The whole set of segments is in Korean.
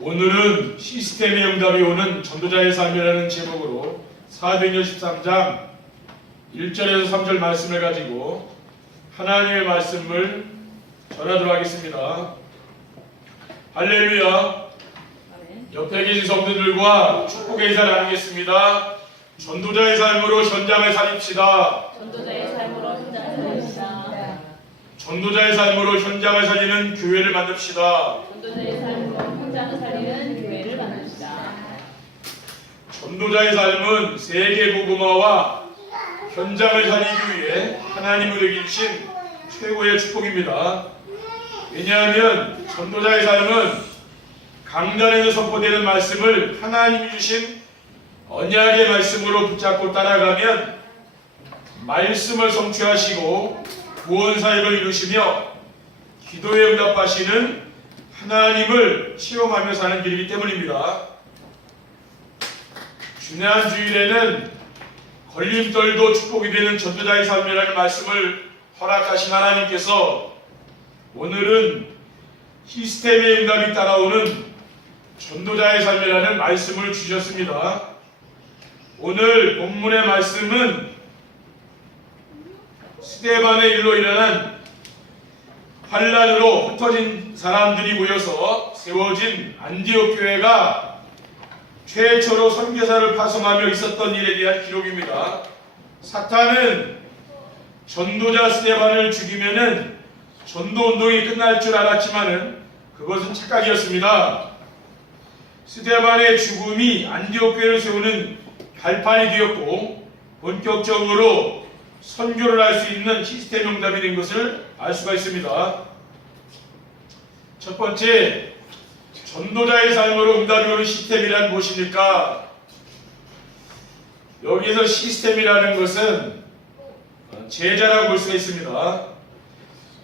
오늘은 시스템의 응답이 오는 전도자의 삶이라는 제목으로 사도행전 13장 1절에서 3절 말씀을 가지고 하나님의 말씀을 전하도록 하겠습니다. 할렐루야. 옆에 계신 성도들과 축복의 인사를 나누겠습니다. 전도자의 삶으로 현장을 살립시다. 전도자의 삶으로 현장을 살립시다. 전도자의 삶으로 현장을 살리는 교회를 만듭시다. 전도자의 삶으로 현장을 살리는 교회를 만듭시다. 전도자의 삶은 세계 복음화와 현장을 살리기 위해 하나님이 우리에게 주신 최고의 축복입니다. 왜냐하면 전도자의 삶은 강단에서 선포되는 말씀을 하나님이 주신 언약의 말씀으로 붙잡고 따라가면 말씀을 성취하시고 구원 사역을 이루시며 기도에 응답하시는 하나님을 체험하며 사는 길이기 때문입니다. 지난 주일에는 걸림돌도 축복이 되는 전도자의 삶이라는 말씀을 허락하신 하나님께서 오늘은 시스템의 응답이 따라오는 전도자의 삶이라는 말씀을 주셨습니다. 오늘 본문의 말씀은 스데반의 일로 일어난 환란으로 흩어진 사람들이 모여서 세워진 안디옥 교회가 최초로 선교사를 파송하며 있었던 일에 대한 기록입니다. 사탄은 전도자 스데반을 죽이면은 전도 운동이 끝날 줄 알았지만은 그것은 착각이었습니다. 스데반의 죽음이 안디옥 교회를 세우는 발판이 되었고 본격적으로 선교를 할 수 있는 시스템 응답이 된 것을 알 수가 있습니다. 첫 번째, 전도자의 삶으로 응답이 오는 시스템이란 무엇입니까? 여기서 시스템이라는 것은 제자라고 볼 수가 있습니다.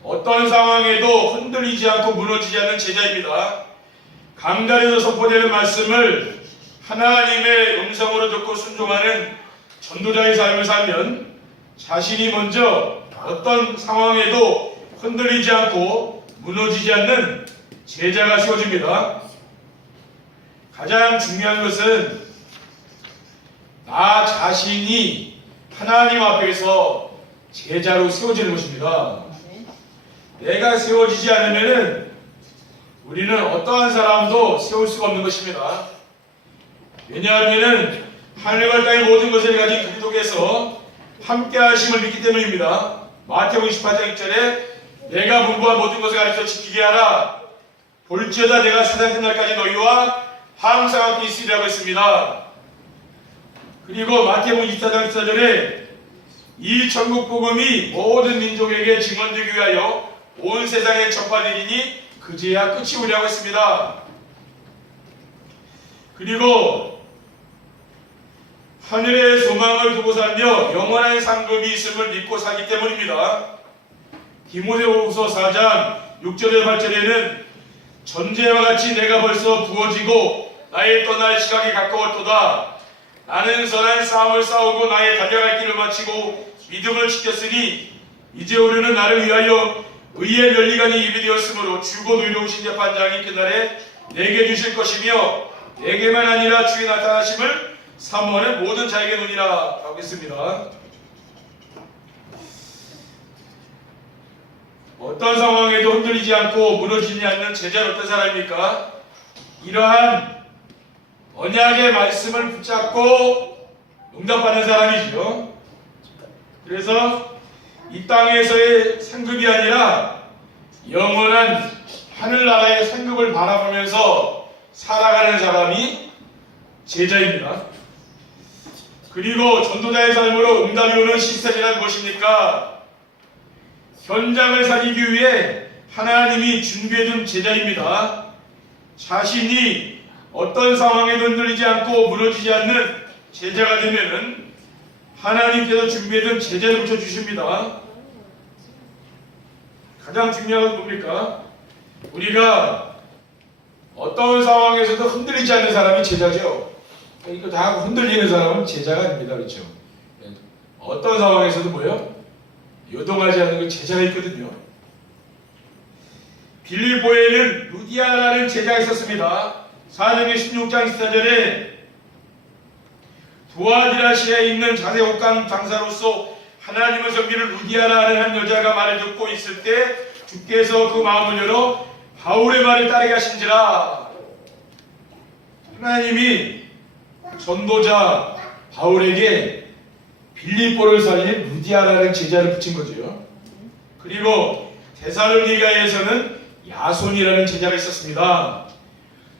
어떤 상황에도 흔들리지 않고 무너지지 않는 제자입니다. 강단에서 선포되는 말씀을 하나님의 음성으로 듣고 순종하는 전도자의 삶을 살면 자신이 먼저 어떤 상황에도 흔들리지 않고 무너지지 않는 제자가 세워집니다. 가장 중요한 것은 나 자신이 하나님 앞에서 제자로 세워지는 것입니다. 내가 세워지지 않으면 우리는 어떠한 사람도 세울 수가 없는 것입니다. 왜냐하면 하늘과 땅의 모든 것을 가진 그리스도께서 함께 하심을 믿기 때문입니다. 마태복음 28장 1절에 내가 분부한 모든 것을 가르쳐 지키게 하라. 볼지어다 내가 세상 끝날까지 너희와 항상 함께 있으리라고 했습니다. 그리고 마태복음 24장 14절에 이 천국 복음이 모든 민족에게 증언되기 위하여 온 세상에 전파되리니 그제야 끝이 오리라고 했습니다. 그리고 하늘의 소망을 두고 살며 영원한 상급이 있음을 믿고 살기 때문입니다. 디모데후서 4장 6절에 8절에는 전제와 같이 내가 벌써 부어지고 나의 떠날 시각이 가까웠도다. 나는 선한 싸움을 싸우고 나의 달려갈 길을 마치고 믿음을 지켰으니 이제 우리는 나를 위하여 의의 면류관이 예비되었으므로 주고 의로우신 재판장이 그날에 내게 주실 것이며 내게만 아니라 주의 나타나심을 사모하는 모든 자에게 논이라 라고 했습니다. 어떤 상황에도 흔들리지 않고 무너지지 않는 제자는 어떤 사람입니까? 이러한 언약의 말씀을 붙잡고 응답하는 사람이죠. 그래서 이 땅에서의 상급이 아니라 영원한 하늘나라의 상급을 바라보면서 살아가는 사람이 제자입니다. 그리고 전도자의 삶으로 응답이 오는 시스템이란 무엇입니까? 현장을 살리기 위해 하나님이 준비해둔 제자입니다. 자신이 어떤 상황에도 흔들리지 않고 무너지지 않는 제자가 되면은 하나님께서 준비해둔 제자를 붙여주십니다. 가장 중요한 건 뭡니까? 우리가 어떤 상황에서도 흔들리지 않는 사람이 제자죠. 이거 다 하고 흔들리는 사람은 제자가 아닙니다. 그렇죠? 어떤 상황에서도 뭐예요? 요동하지 않는 그 제자가 있거든요. 빌립보에는 루디아라는 제자가 있었습니다. 사도행전 16장 14절에 두아디라시아에 있는 자세 옥강 장사로서 하나님의 섬기는 루디아라는 한 여자가 말을 듣고 있을 때 주께서 그 마음을 열어 바울의 말을 따르게 하신지라. 하나님이 전도자 바울에게 빌립보를 살린 루디아라는 제자를 붙인 거죠. 그리고 데살로니가에서는 야손이라는 제자가 있었습니다.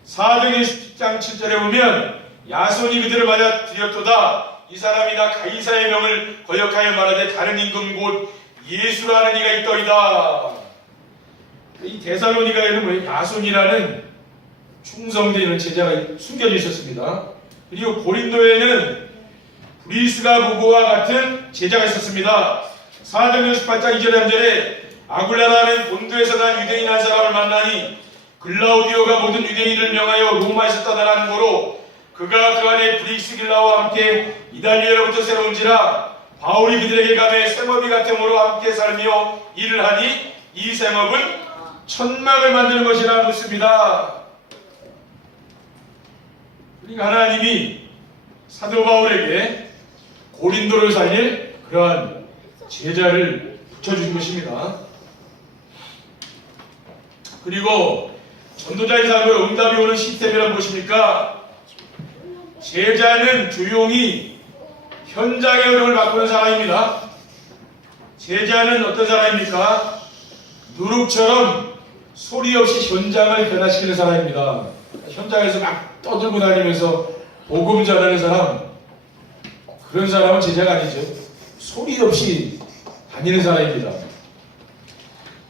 사도행전 10장 7절에 보면 야손이 그들을 맞아 들였도다. 이 사람이 다 가이사의 명을 거역하여 말하되 다른 임금 곧 예수라는 이가 있더이다. 이 데살로니가에는 왜 야손이라는 충성되는 제자가 숨겨져 있었습니다. 그리고 고린도에는 브리스가 부부와 같은 제자가 있었습니다. 사도행전 18장 2절 3절에 아굴라라는 본도에서 난 유대인 한 사람을 만나니 글라우디오가 모든 유대인을 명하여 로마에서 떠나라는 거로 그가 그 안에 브리스길라와 함께 이달리아로부터 새로운지라 바울이 그들에게 가매 세법이 같음으로 함께 살며 일을 하니 이 세법은 천막을 만드는 것이라 묻습니다. 그러니까 하나님이 사도 바울에게 고린도를 살릴 그러한 제자를 붙여주신 것입니다. 그리고 전도자의 삶으로 응답이 오는 시스템이란 무엇입니까? 제자는 조용히 현장의 흐름을 바꾸는 사람입니다. 제자는 어떤 사람입니까? 누룩처럼 소리 없이 현장을 변화시키는 사람입니다. 현장에서 막 떠들고 다니면서 복음 전하는 사람, 그런 사람은 제자가 아니죠. 소리 없이 다니는 사람입니다.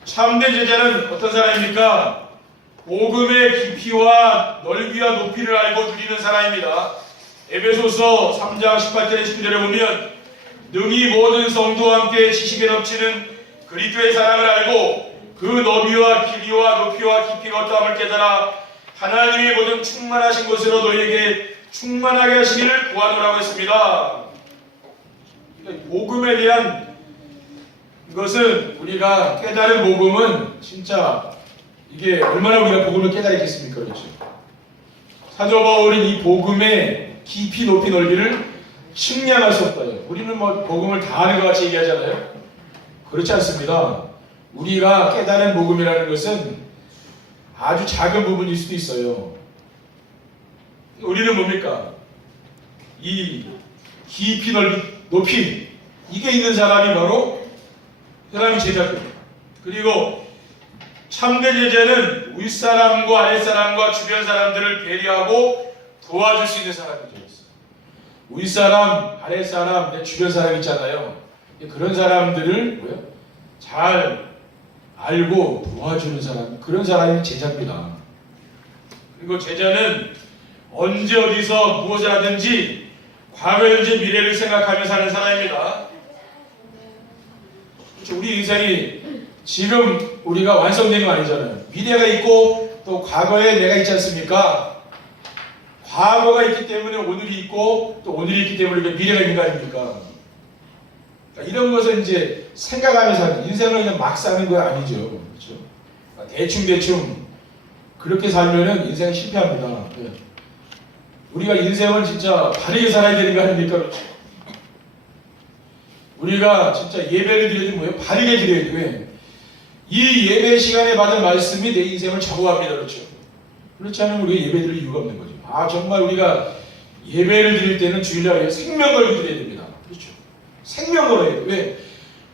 참된 제자는 어떤 사람입니까? 복음의 깊이와 넓이와 높이를 알고 누리는 사람입니다. 에베소서 3장 18절에 19절에 보면 능히 모든 성도와 함께 지식에 넘치는 그리스도의 사랑을 알고 그 너비와 길이와 높이와 깊이가 어떠함을 깨달아 하나님의 모든 충만하신 것으로 너희에게 충만하게 하시기를 구하노라고 했습니다. 복음에 대한 것은 우리가 깨달은 복음은 진짜 이게 얼마나 우리가 복음을 깨달았겠습니까? 그렇죠? 사도 바울은 이 복음의 깊이 높이 넓이를 측량할 수 없다요. 우리는 뭐 복음을 다 아는 것 같이 얘기하잖아요. 그렇지 않습니다. 우리가 깨달은 복음이라는 것은 아주 작은 부분일 수도 있어요. 우리는 뭡니까? 이 깊이 넓이 높이 이게 있는 사람이 바로 사람이 제자들. 그리고 참된 제자는 윗사람과 아랫사람과 주변 사람들을 배려하고 도와줄 수 있는 사람이죠. 윗사람, 아랫사람, 내 주변 사람 있잖아요. 그런 사람들을 잘 알고 도와주는 사람, 그런 사람이 제자입니다. 그리고 제자는 언제 어디서 무엇을 하든지 과거, 현재, 미래를 생각하며 사는 사람입니다. 그렇죠? 우리 인생이 지금 우리가 완성된 게 아니잖아요. 미래가 있고 또 과거에 내가 있지 않습니까? 과거가 있기 때문에 오늘이 있고 또 오늘이 있기 때문에 미래가 있는 거 아닙니까? 그러니까 이런 것을 이제 생각하면서 사는, 인생을 그냥 막 사는 거 아니죠. 그렇죠? 대충 그렇게 살면은 인생은 실패합니다. 우리가 인생을 진짜 바르게 살아야 되는 거 아닙니까? 그렇죠? 우리가 진짜 예배를 드려야 되는 거예요. 바르게 드려야 돼요. 이 예배 시간에 받은 말씀이 내 인생을 좌우합니다. 그렇죠? 그렇지 않으면 우리가 예배 드릴 이유가 없는 거죠. 정말 우리가 예배를 드릴 때는 주일날에 생명 걸고 드려야 됩니다. 그렇죠? 생명 걸어야 돼요. 왜?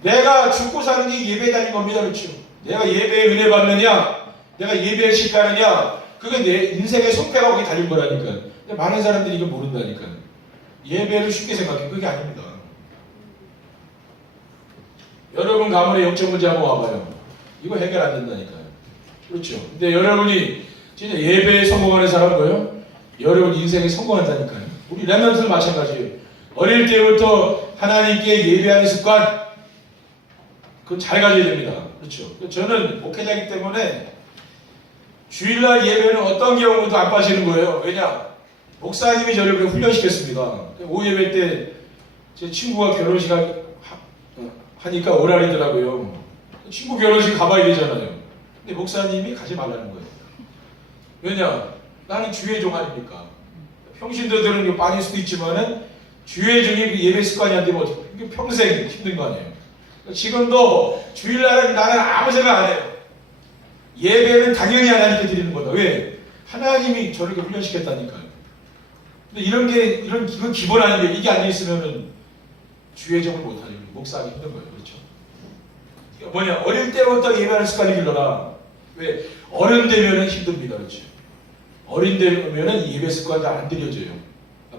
내가 죽고 사는 게 예배에 달린 겁니다. 그렇죠? 내가 예배에 은혜 받느냐, 내가 예배에 식가느냐, 그게 내 인생의 손패가 거기 달린 거라니까. 근데 많은 사람들이 이걸 모른다니까. 예배를 쉽게 생각해. 그게 아닙니다. 여러분 가문에 영적 문제 한번 와봐요. 이거 해결 안 된다니까요. 그렇죠? 근데 여러분이 진짜 예배에 성공하는 사람은 뭐예요? 여러분 인생에 성공한다니까요. 우리 렘넌트는 마찬가지예요. 어릴 때부터 하나님께 예배하는 습관, 그건 잘 가져야 됩니다. 그렇죠? 저는 목회자이기 때문에 주일날 예배는 어떤 경우도 안 빠지는 거예요. 왜냐? 목사님이 저를 그렇게 훈련시켰습니다. 오후 예배 때 제 친구가 결혼식 하니까 오라리더라고요. 친구 결혼식 가봐야 되잖아요. 근데 목사님이 가지 말라는 거예요. 왜냐? 나는 주의 종 아닙니까? 평신도들은 이거 빠질 수도 있지만은 주의 종이 그 예배 습관이 안 되면 어떻게 이게 평생 힘든 거 아니에요? 지금도 주일날은 나는 아무 생각 안 해요. 예배는 당연히 하나님께 드리는 거다. 왜? 하나님이 저를 이렇게 훈련시켰다니까요. 근데 이건 기본 아니에요. 이게 안 있으면은 주의 종을 못하죠. 목사하기 힘든 거예요. 그렇죠? 뭐냐? 어릴 때부터 예배하는 습관이 길러라. 왜? 어른 되면은 힘듭니다. 그렇죠? 어린 되면은 예배 습관도 안 들여져요.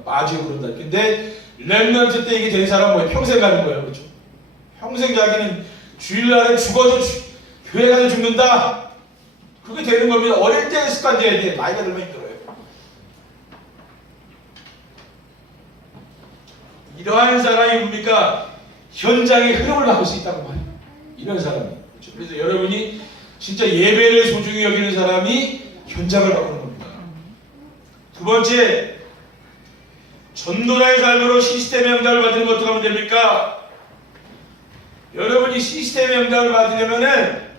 빠지고 그런다. 근데 렘넌트 때 이게 된 사람은 뭐예요? 평생 가는 거예요. 그렇죠? 평생 자기는 주일날에 죽어도 교회 가서 죽는다. 그게 되는 겁니다. 어릴 때 습관 돼야 돼. 나이가 들면 힘들어요. 이러한 사람이 뭡니까? 현장의 흐름을 바꿀 수 있다고 말이에요. 이런 사람이. 그렇죠? 그래서 여러분이 진짜 예배를 소중히 여기는 사람이 현장을 바꾸는 겁니다. 두 번째, 전도자의 삶으로 시스템의 응답을 받는 것 어떻게 하면 됩니까? 여러분이 시스템의 응답을 받으려면은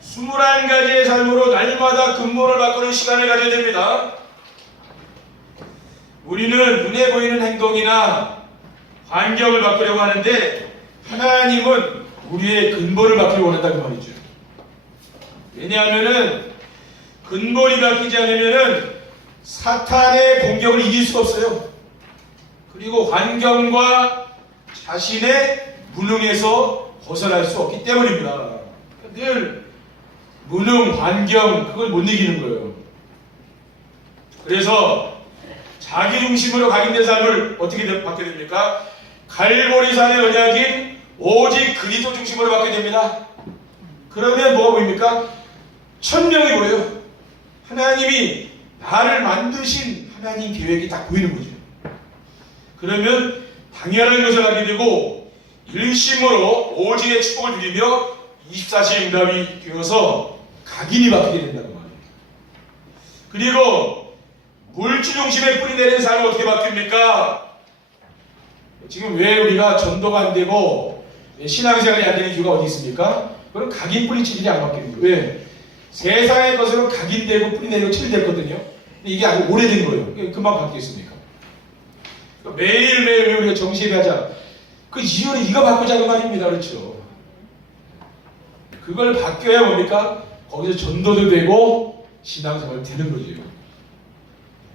21가지의 삶으로 날마다 근본을 바꾸는 시간을 가져야 됩니다. 우리는 눈에 보이는 행동이나 환경을 바꾸려고 하는데 하나님은 우리의 근본을 바꾸려고 한다는 말이죠. 왜냐하면은 근본이 바뀌지 않으면은 사탄의 공격을 이길 수가 없어요. 그리고 환경과 자신의 무능에서 벗어날 수 없기 때문입니다. 늘 무능, 환경 그걸 못 이기는 거예요. 그래서 자기 중심으로 각인된 삶을 어떻게 받게 됩니까? 갈보리산의 언약인 오직 그리스도 중심으로 받게 됩니다. 그러면 뭐가 보입니까? 천명이 보여요. 하나님이 나를 만드신 하나님 계획이 딱 보이는 거죠. 그러면 당연한 것을 하게 되고 일심으로 오직의 축복을 누리며 24시의 응답이 되어서 각인이 바뀌게 된다는 말이에요. 그리고 물질 중심에 뿌리내리는 삶은 어떻게 바뀝니까? 지금 왜 우리가 전도가 안 되고 신앙생활이 안 되는 이유가 어디 있습니까? 그건 각인 뿌리치기이 안 바뀌는 거예요. 왜? 세상의 것으로 각인되고 뿌리내리고 칠됐거든요. 근데 이게 아주 오래된 거예요. 금방 바뀌겠습니까? 매일매일 우리가 정시예배하자. 그 이유는 이거 바꾸자고 말입니다. 그렇죠? 그걸 바뀌어야 뭡니까? 거기서 전도도 되고 신앙생활 되는 거죠.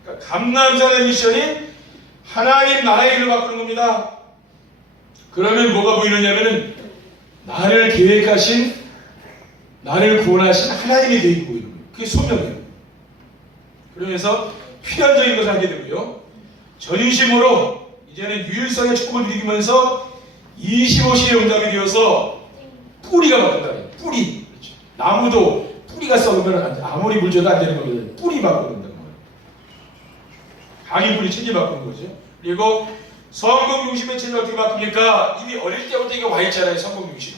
그러니까 감남산의 미션이 하나님 나라의 일을 바꾸는 겁니다. 그러면 뭐가 보이느냐면은 나를 계획하신 나를 구원하신 하나님의 계획이 보이는 거예요. 그게 소명이에요. 그러면서 필연적인 것을 하게 되고요. 전심으로 이제는 유일성의 축복을 누리면서 25시의 응답이 되어서 뿌리가 바꾼다. 뿌리. 그렇죠. 나무도 뿌리가 썩으면 아무리 물 줘도 안 되는 겁니다. 뿌리 바꾸는 거예요. 강의 뿌리 체질 바꾸는 거죠. 그리고 성공 중심의 체질 어떻게 바꿉니까? 이미 어릴 때부터 이게 와 있잖아요. 성공 중심.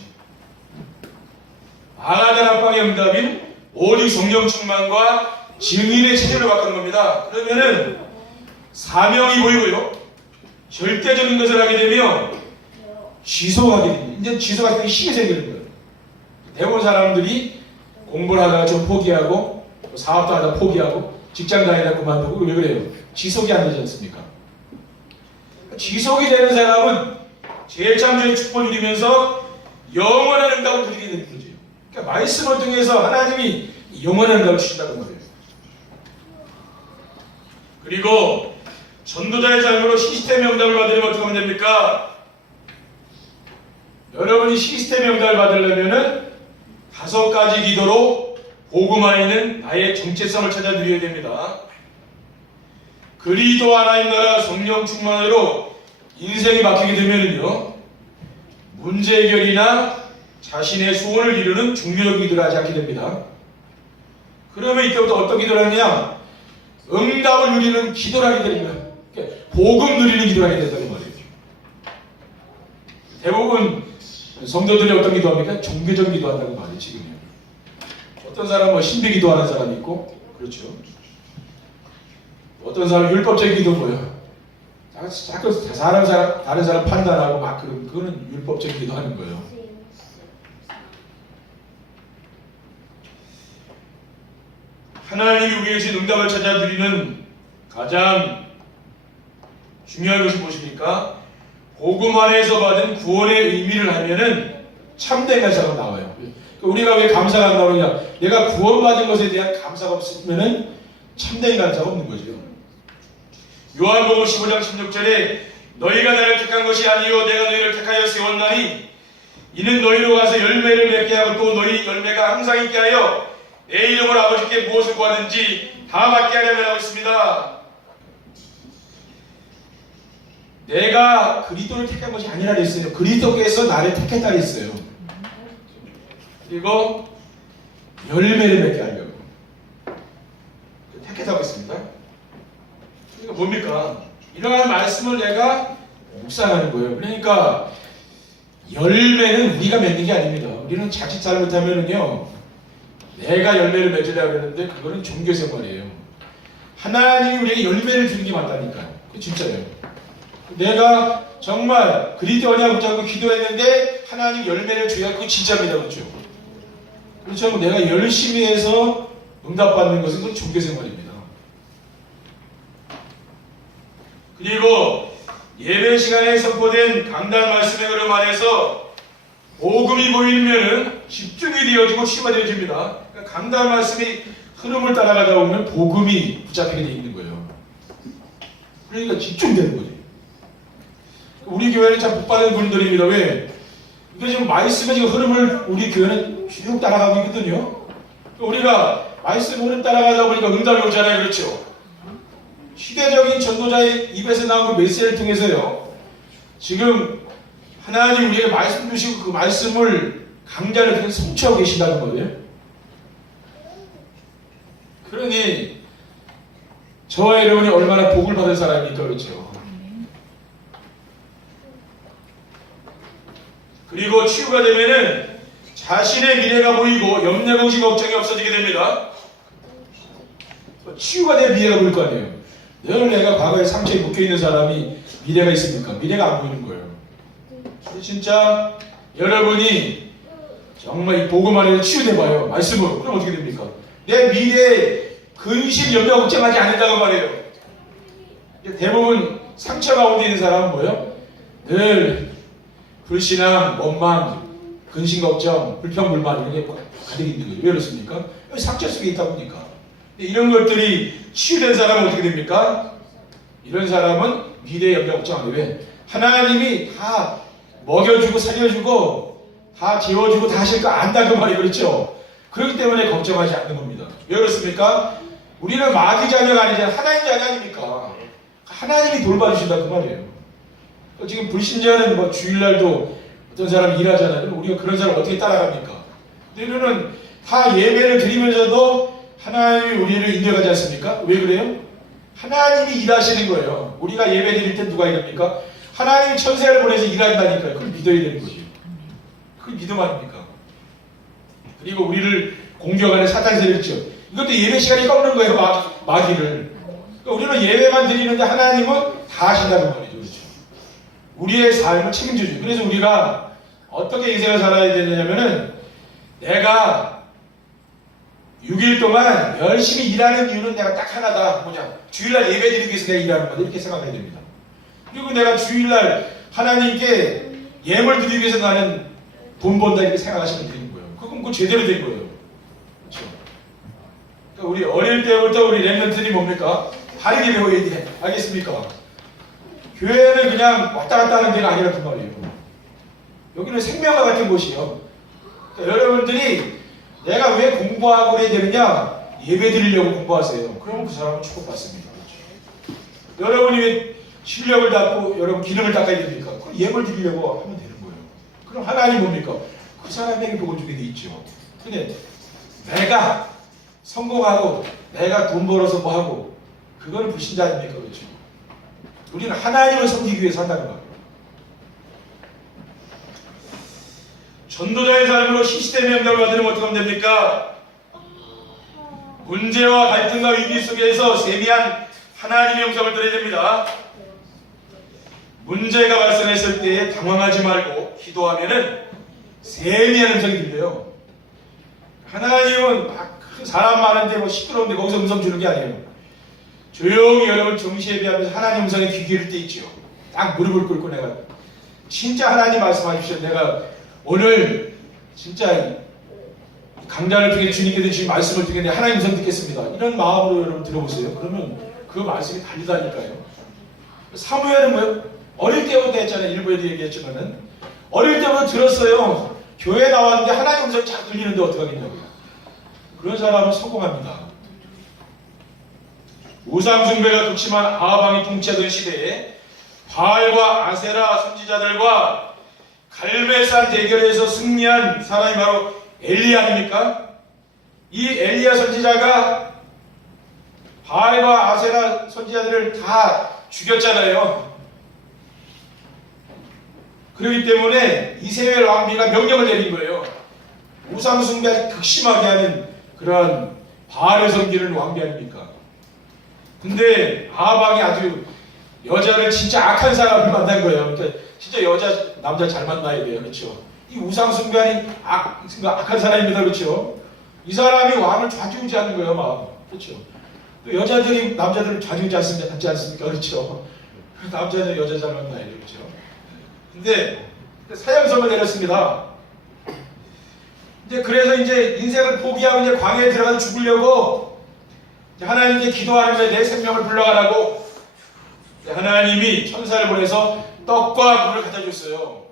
아가단 합방의 응답인 오직 성령 충만과 증인의 체질을 바꾸는 겁니다. 그러면은 사명이 보이고요. 절대적인 것을 하게 되면 지속하게 됩니다. 이제 지속할 때 힘이 생기는 거예요. 대부분 사람들이 공부를 하다가 좀 포기하고 사업도 하다가 포기하고 직장 다니다 그만두고 왜 그래요? 지속이 안 되지 않습니까? 지속이 되는 사람은 제일창조의 축복을 누리면서 영원한 응답을 누리게 되는 거죠. 그러니까 말씀을 통해서 하나님이 영원한 응답을 주신다는 거예요. 그리고 전도자의 삶으로 시스템의 응답을 받으려면 어떻게 하면 됩니까? 여러분이 시스템의 응답을 받으려면은 5가지 기도로 복음 안에 있는 나의 정체성을 찾아 누려야 됩니다. 그리스도 하나님 나라 성령 충만으로 인생이 바뀌게 되면은요, 문제 해결이나 자신의 소원을 이루는 중요한 기도를 하지 않게 됩니다. 그러면 이때부터 어떤 기도를 하느냐? 응답을 누리는 기도를 하게 됩니다. 복음 누리는 기도를 하게 된다는 말이에요. 대부분 성도들이 어떤 기도합니까? 종교적 기도한다는 말이에요. 지금요. 어떤 사람은 신비 기도하는 사람이 있고, 그렇죠. 어떤 사람은 율법적 기도 뭐예요? 자꾸 다른 사람 판단하고 막 그거는 율법적 기도하는 거예요. 하나님이 우리에게 주신 응답을 찾아 드리는 가장 중요한 것이 무엇입니까? 복음 안에서 받은 구원의 의미를 하면은 참된 감사가 나와요. 우리가 왜 감사가 안 나오느냐? 내가 구원받은 것에 대한 감사가 없으면은 참된 감사가 없는 거죠. 요한복음 15장 16절에 너희가 나를 택한 것이 아니요 내가 너희를 택하여 세웠나니 이는 너희로 가서 열매를 맺게 하고 또 너희 열매가 항상 있게 하여 내 이름으로 아버지께 무엇을 구하든지 다 받게 하려고 하고 있습니다. 내가 그리스도를 택한 것이 아니라 그랬어요. 그리스도께서 나를 택했다 그랬어요. 그리고 열매를 맺게 하려고 택했다고 했습니다. 그러니까 뭡니까? 이러한 말씀을 내가 묵상하는 거예요. 그러니까 열매는 우리가 맺는 게 아닙니다. 우리는 자칫 잘못하면은요, 내가 열매를 맺으려고 했는데 그거는 종교생활이에요. 하나님이 우리에게 열매를 주는 게 맞다니까요. 그 진짜예요. 내가 정말 그리스도 언약 붙잡고 기도했는데 하나님 열매를 줘야 그거 진짜입니다. 그렇죠? 그렇죠? 내가 열심히 해서 응답받는 것은 그건 종교생활입니다. 그리고 예배 시간에 선포된 강단 말씀의 흐름 안에서 복음이 보이면은 집중이 되어지고 치유가 되어집니다. 그러니까 강단 말씀이 흐름을 따라가다 보면 복음이 붙잡히게 되어 있는 거예요. 그러니까 집중되는 거죠. 우리 교회는 참 복받은 분들입니다. 왜? 이게 지금 말씀의 지금 흐름을 우리 교회는 쭉 따라가고 있거든요. 우리가 말씀 흐름 따라가다 보니까 응답이 오잖아요. 그렇죠? 시대적인 전도자의 입에서 나온 그 메시지를 통해서요. 지금 하나님 우리에게 말씀 주시고 그 말씀을 강자를 통해 성취하고 계신다는 거예요. 그러니 저와 여러분이 얼마나 복을 받은 사람입니까? 그렇죠? 그리고 치유가 되면은 자신의 미래가 보이고 염려공시 걱정이 없어지게 됩니다. 치유가 된 미래가 보일 거 아니에요. 늘 내가 과거에 상처에 묶여있는 사람이 미래가 있습니까? 미래가 안 보이는 거예요. 진짜 여러분이 정말 이 복음 안에서 치유돼봐요. 말씀으로. 그럼 어떻게 됩니까? 내 미래에 근심, 염려, 걱정하지 않는다고 말해요. 대부분 상처 가운데 있는 사람은 뭐예요? 늘 불신앙, 원망, 근심, 걱정, 불평, 불만 이런 게 가득 있는 거죠. 왜 그렇습니까? 상처 속에 있다 보니까. 이런 것들이 치유된 사람은 어떻게 됩니까? 이런 사람은 미래에 염려 걱정 안 해요. 왜? 하나님이 다 먹여주고 살려주고 다 재워주고 다 하실 거 안다고 말이 그렇죠? 그렇기 때문에 걱정하지 않는 겁니다. 왜 그렇습니까? 우리는 마귀 자녀가 아니잖아요. 하나님 자녀 아닙니까? 하나님이 돌봐주신다 그 말이에요. 지금 불신자는 뭐 주일날도 어떤 사람이 일하잖아요. 그럼 우리가 그런 사람 어떻게 따라갑니까? 우리는 다 예배를 드리면서도 하나님이 우리를 인도하지 않습니까? 왜 그래요? 하나님이 일하시는 거예요. 우리가 예배 드릴 때 누가 일합니까? 하나님이 천사를 보내서 일한다니까요. 그걸 믿어야 되는 거죠. 그게 믿음 아닙니까? 그리고 우리를 공격하는 사탄 세력이죠. 이것도 예배 시간이 꺾는 거예요. 마귀를. 그러니까 우리는 예배만 드리는데 하나님은 다 하신다는 말이죠. 그렇죠? 우리의 삶을 책임져줘요. 그래서 우리가 어떻게 인생을 살아야 되냐면은 내가 6일 동안 열심히 일하는 이유는 내가 딱 하나다. 뭐냐? 주일날 예배 드리기 위해서 내가 일하는 거다. 이렇게 생각해야 됩니다. 그리고 내가 주일날 하나님께 예물 드리기 위해서 나는 돈 번다 이렇게 생각하시면 되는 거예요. 그건 그거 제대로 된 거예요. 그렇죠? 그러니까 우리 어릴 때부터 우리 랩런트들이 뭡니까? 바르게 배워야 돼. 알겠습니까? 교회는 그냥 왔다 갔다 하는 데가 아니라 그 말이에요. 여기는 생명과 같은 곳이에요. 그러니까 여러분들이 내가 왜 공부하고 그래야 되느냐? 예배 드리려고 공부하세요. 그러면 그 사람은 축복받습니다. 그렇죠? 여러분이 왜 실력을 닦고 여러분 기능을 닦아야 됩니까? 그럼 예물 드리려고 하면 되는 거예요. 그럼 하나님 뭡니까? 그 사람에게 복을 주게 돼 있죠. 근데 내가 성공하고 내가 돈 벌어서 뭐 하고 그거는 불신자 아닙니까? 그렇죠? 우리는 하나님을 섬기기 위해서 한다는 거예요. 전도자의 삶으로 시스템의 영향을 받으면 어떻게 하면 됩니까? 문제와 갈등과 위기 속에서 세미한 하나님의 음성을 들어야 됩니다. 문제가 발생했을 때 당황하지 말고 기도하면은 세미한 음성이 들려요. 하나님은 막 사람 많은데 뭐 시끄러운데 거기서 음성 주는 게 아니에요. 조용히 여러분 정시 예배하면서 하나님 음성에 귀 기울일 때 있죠. 딱 무릎을 꿇고 내가 진짜 하나님 말씀하십시오. 내가 오늘 진짜 강좌를 통해 주님께서 주신 말씀을 통해 내가 하나님 음성 듣겠습니다. 이런 마음으로 여러분 들어보세요. 그러면 그 말씀이 달리다니까요. 사무엘은 뭐요? 어릴 때부터 했잖아요. 일부에도 얘기했지만은 어릴 때부터 들었어요. 교회 나왔는데 하나님 음성이 잘 들리는데 어떡하겠냐고요. 그런 사람은 성공합니다. 우상숭배가 극심한 아방이 통치하던 시대에 바알과 아세라 선지자들과 갈멜산 대결에서 승리한 사람이 바로 엘리야 아닙니까? 이 엘리야 선지자가 바알과 아세라 선지자들을 다 죽였잖아요. 그렇기 때문에 이세벨 왕비가 명령을 내린 거예요. 우상숭배 극심하게 하는 그러한 바알을 섬기는 왕비 아닙니까? 근데 아방이 아주 여자를 진짜 악한 사람을 만난 거예요. 그러니까 진짜 남자 잘 만나야 돼요. 그렇죠? 이 우상숭배하는 악한 사람입니다. 그렇죠? 이 사람이 왕을 좌지우지하는 거예요. 막. 그렇죠? 또 여자들이 남자들을 좌지우지 하지 않습니까? 그렇죠? 남자는 여자 잘 만나야 돼요. 그렇죠? 근데 사형선을 내렸습니다. 이제 그래서 이제 인생을 포기하고 이제 광야에 들어가서 죽으려고 이제 하나님께 기도하는데 내 생명을 불러가라고 하나님이 천사를 보내서 떡과 물을 갖다 줬어요.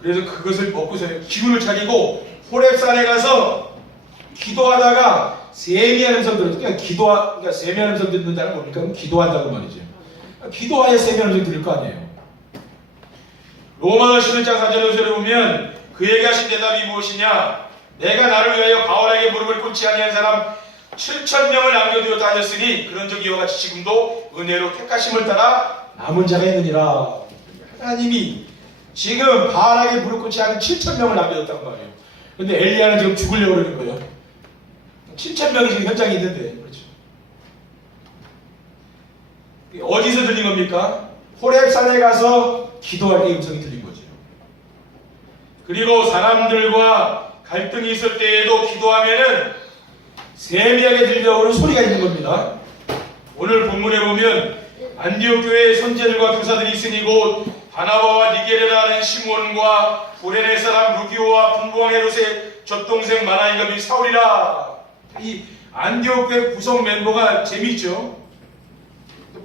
그래서 그것을 먹고서 기운을 차리고 호렙산에 가서 기도하다가 세미한 음성 들었어요. 그러니까 세미한 음성 듣는다는 뭡니까? 기도한다고 말이죠. 기도하야 세미한 음성 들을 거 아니에요. 로마서 11장 4절에 보면 그에게 하신 대답이 무엇이냐? 내가 나를 위하여 바울에게 무릎을 꿇지 아니한 사람 7,000명을 남겨두었다 하셨으니 그런즉 이와 같이 지금도 은혜로 택하심을 따라 남은 자가 있느니라. 하나님이 지금 바알에게 무릎 꿇지 않은 7,000명을 남겨뒀단 말이에요. 근데 엘리야는 지금 죽으려고 그러는 거예요. 7,000명이 지금 현장에 있는데. 그렇죠. 어디서 들린 겁니까? 호렙산에 가서 기도할 때 음성이 들린 거죠. 그리고 사람들과 갈등이 있을 때에도 기도하면은 세미하게 들려오는 소리가 있는 겁니다. 오늘 본문에 보면 안디옥 교회에 선지자들과 교사들이 있으니 곧 바나바와 니게르라는 시몬과 구레네 사람 루기오와 분부왕 헤롯의 젖동생 마나이가 및 사울이라. 이 안디옥 교회 구성 멤버가 재미있죠.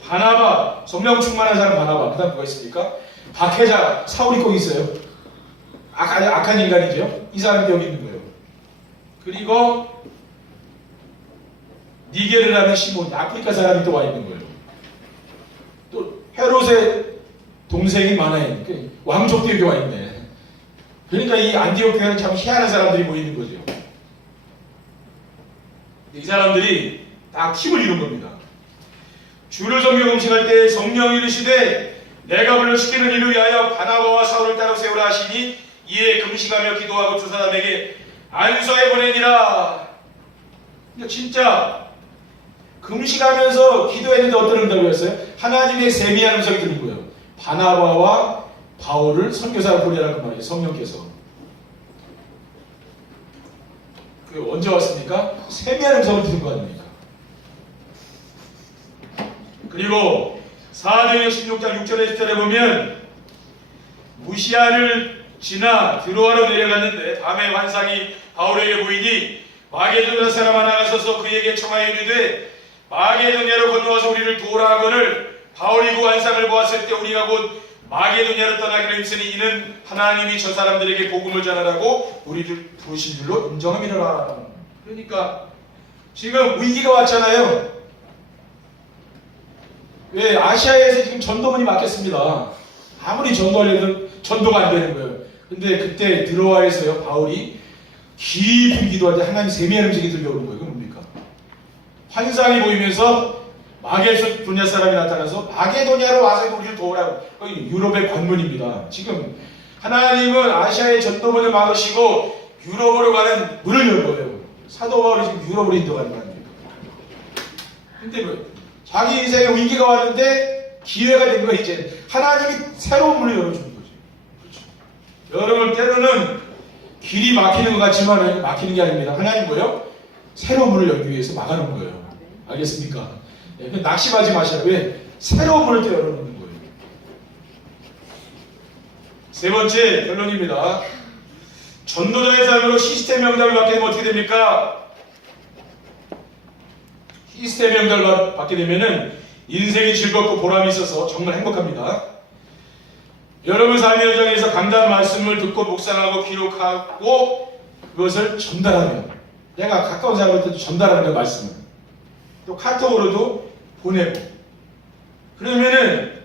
바나바, 성령 충만한 사람 바나바. 그 다음 누가 있습니까? 박해자, 사울이 꼭 있어요. 악한 인간이죠. 이 사람이 여기 있는 거예요. 그리고 니게르라는 시몬, 아프리카 사람이 또 와 있는 거예요. 또 헤롯의 동생인 마나임, 왕족도 여기 와 있네. 그러니까 이 안디옥 교회는 참 희한한 사람들이 모이는 거죠. 이 사람들이 다 팀을 이룬 겁니다. 주를 섬겨 음식할 때 성령이 이르시되 내가 불러 시키는 이를 위하여 바나바와 사울을 따로 세우라 하시니 이에 금식하며 기도하고 두 사람에게 안수하여 보내니라. 그러니까 진짜 금식하면서 기도했는데 어떤 응답이 왔어요? 하나님의 세미한 음성이 들린 거예요. 바나바와 바울을 선교사로 보내라는 말이에요. 성령께서. 그게 언제 왔습니까? 세미한 음성을 들은 거 아닙니까? 그리고 사도행전 16장 6절에 10절에 보면 무시아를 지나 드로아로 내려갔는데 밤에 환상이 바울에게 보이니 마게도냐 사람 하나가 서서 그에게 청하여 이르되 마게도냐로 건너와서 우리를 도우라 하거늘 바울이 그 환상을 보았을 때 우리가 곧 마게도냐로 떠나기로 했으니 이는 하나님이 저 사람들에게 복음을 전하라고 우리를 부르신 줄로 인정함이라. 그러니까 지금 위기가 왔잖아요. 왜? 아시아에서 지금 전도문이 막혔습니다. 아무리 전도하려도 전도가 안 되는 거예요. 근데 그때 드로아에서요, 바울이 깊은 기도할 때 하나님 세미한 음식이 들려오는 거예요. 그건 뭡니까? 환상이 보이면서 마게도냐 사람이 나타나서 마게도냐로 와서 우리를 도우라고. 유럽의 관문입니다. 지금 하나님은 아시아의 전도문을 막으시고 유럽으로 가는 문을 연 거예요. 사도 바울이 지금 유럽으로 인도가는 거 아닙니까? 근데 뭐 자기 인생에 위기가 왔는데 기회가 된 거예요. 이제 하나님이 새로운 문을 열어주는 거죠. 그렇죠? 여러분 때로는 길이 막히는 것 같지만 막히는 게 아닙니다. 하나님 뭐예요? 새로운 문을 열기 위해서 막아놓은 거예요. 알겠습니까? 예, 낙심하지 마시라. 왜? 새로운 문을 또 열어놓는 거예요. 세 번째 결론입니다. 전도자의 삶으로 시스템 명당을 받게 되면 어떻게 됩니까? 시스템 명당을 받게 되면은 인생이 즐겁고 보람이 있어서 정말 행복합니다. 여러분 삶의 현장에서 강단 말씀을 듣고 묵상하고 기록하고 그것을 전달하면, 내가 가까운 사람한테도 전달하는 그 말씀을 또 카톡으로도 보내고, 그러면은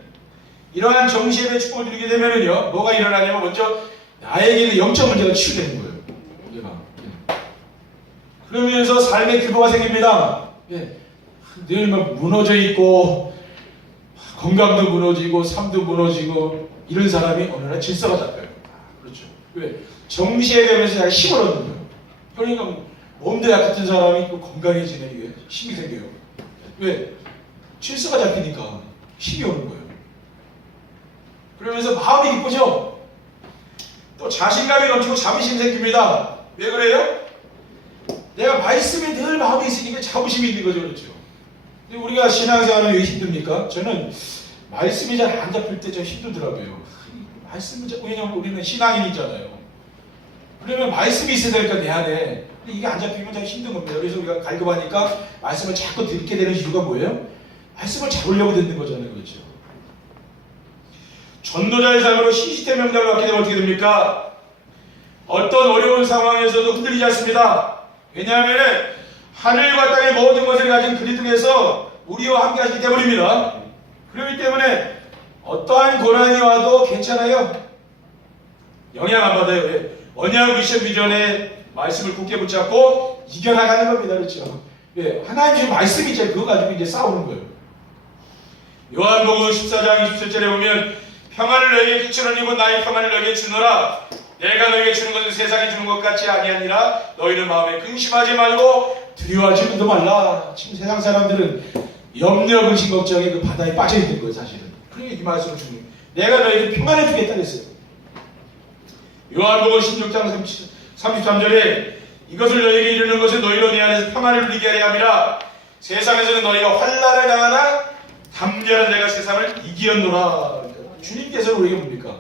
이러한 정시예배 축복을 드리게 되면은요, 뭐가 일어나냐면 먼저 나에게는 영적 문제가 치유되는 거예요. 그러면서 삶의 규모가 생깁니다. 예. 늘 막 무너져 있고 건강도 무너지고 삶도 무너지고 이런 사람이 어느 날 질서가 잡혀요. 그렇죠. 왜? 정시에 되면서 잘 힘을 얻는 거예요. 그러니까 몸도 약했던 사람이 또 건강해지는 힘이 생겨요. 왜? 질서가 잡히니까 힘이 오는 거예요. 그러면서 마음이 기쁘죠? 또 자신감이 넘치고 자부심이 생깁니다. 왜 그래요? 내가 말씀에 늘 마음이 있으니까 자부심이 있는 거죠. 그렇죠. 근데 우리가 신앙생활은 왜 힘듭니까? 저는 말씀이 잘 안 잡힐 때 좀 힘들더라고요. 말씀은 자꾸, 왜냐면 우리는 신앙인이잖아요. 그러면 말씀이 있어야 되니까 내 안에. 근데 이게 안 잡히면 참 힘든 겁니다. 그래서 우리가 갈급하니까 말씀을 자꾸 듣게 되는 이유가 뭐예요? 말씀을 잡으려고 듣는 거잖아요. 그렇죠. 전도자의 삶으로 시스템 명령을 받게 되면 어떻게 됩니까? 어떤 어려운 상황에서도 흔들리지 않습니다. 왜냐하면 하늘과 땅의 모든 것을 가진 그리스도께서 우리와 함께 하시기 때문입니다. 그렇기 때문에 어떠한 고난이 와도 괜찮아요. 영향 안 받아요. 왜? 언약 미션 비전의 말씀을 굳게 붙잡고 이겨나가는 겁니다. 그렇죠? 왜? 하나님 지금 말씀이 있잖아요. 그거 가지고 이제 싸우는 거예요. 요한복음 14장 27절에 보면 평안을 너에게 끼치느니고 나의 평안을 너에게 주노라. 내가 너에게 주는 것은 세상이 주는 것 같이 아니하니라. 너희는 마음에 근심하지 말고 두려워하지도 말라. 지금 세상 사람들은 염려, 근심, 걱정에 그 바다에 빠져 있는 거예요, 사실은. 그러니까 이 말씀을 주는 거예요. 내가 너에게 평안을 주겠다 그랬어요. 요한복음 16장 33절에 이것을 너에게 이르는 것은 너희로 내 안에서 평안을 누리게 하려 함이라. 세상에서는 너희가 환난을 당하나 담대한 내가 세상을 이기었노라. 주님께서 우리에게 뭡니까?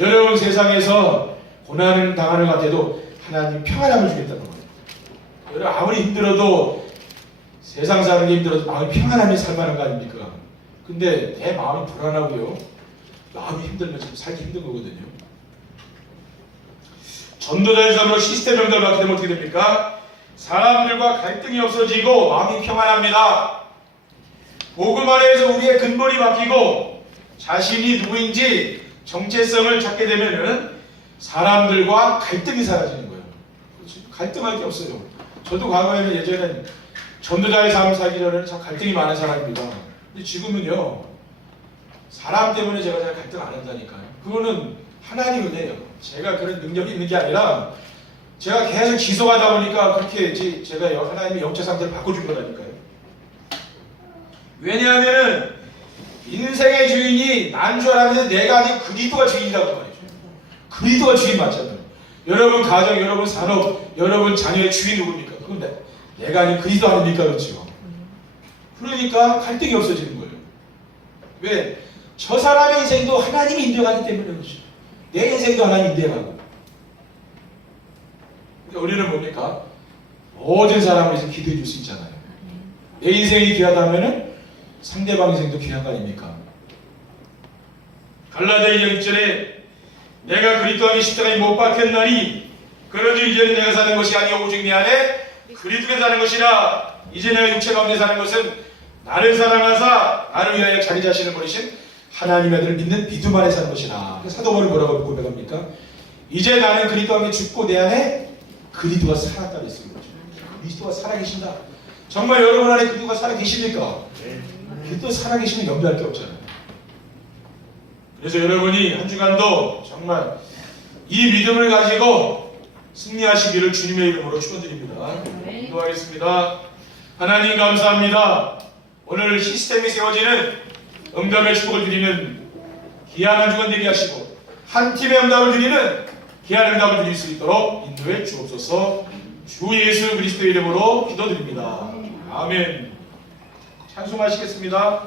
여러분 세상에서 고난을 당하는 것 같아도 하나님 평안함을 주겠다는 거예요. 여러분 아무리 힘들어도 세상 사는 게 힘들어도 마음이 평안하면 살만한 거 아닙니까? 근데 내 마음이 불안하고요. 마음이 힘들면 지금 살기 힘든 거거든요. 전도자의 삶으로 시스템 명령을 받게 되면 어떻게 됩니까? 사람들과 갈등이 없어지고 마음이 평안합니다. 복음 안에서 우리의 근본이 바뀌고 자신이 누구인지 정체성을 찾게 되면은 사람들과 갈등이 사라지는 거예요. 갈등할 게 없어요. 저도 과거에는 예전에는 전도자의 삶을 살기 전에는 참 갈등이 많은 사람입니다. 근데 지금은요, 사람 때문에 제가 잘 갈등 안 한다니까요. 그거는 하나님 은혜예요. 제가 그런 능력이 있는 게 아니라 제가 계속 지속하다 보니까 그렇게 제가 하나님의 영적 상태를 바꿔준 거라니까요. 왜냐하면은 인생의 주인이 난 줄 알았는데 내가 아니고 그리스도가 주인이라고 말이죠. 그리스도가 주인 맞잖아요. 여러분 가정, 여러분 산업, 여러분 자녀의 주인 누굽니까? 그건 내가 아닌 그리스도 아닙니까? 그렇죠. 그러니까 갈등이 없어지는 거예요. 왜? 저 사람의 인생도 하나님이 인도하기 때문에 그렇죠. 내 인생도 하나님 인도하고. 우리는 뭡니까? 모든 사람을 위해서 기도해 줄 수 있잖아요. 내 인생이 귀하다면은 상대방 인생도 귀한 거 아닙니까? 갈라디아 2장 1절에 내가 그리스도 안에 십자가에 못 박혔나니 그런즉 이제는 내가 사는 것이 아니오 오직 내 안에 그리스도가 사는 것이라. 이제 내가 육체 가운데 사는 것은 나를 사랑하사 나를 위하여 자기 자신을 버리신 하나님의 아들을 믿는 믿음 안에 사는 것이라. 사도 바울이 뭐라고 고백합니까? 이제 나는 그리스도 안에 죽고 내 안에 그리스도가 살았다 그랬어요. 그리스도가 살아계신다. 정말 여러분 안에 그리스도가 살아계십니까? 그리스도 살아계시면 염려할 게 없잖아요. 그래서 여러분이 한 주간도 정말 이 믿음을 가지고 승리하시기를 주님의 이름으로 축원드립니다. 기도하겠습니다. 하나님 감사합니다. 오늘 시스템이 세워지는 응답의 축복을 드리는 귀한 한 주간 되게 하시고 한 팀의 응답을 드리는 귀한 응답을 드릴 수 있도록 인도해 주옵소서. 주 예수 그리스도의 이름으로 기도드립니다. 아멘. 찬송하시겠습니다.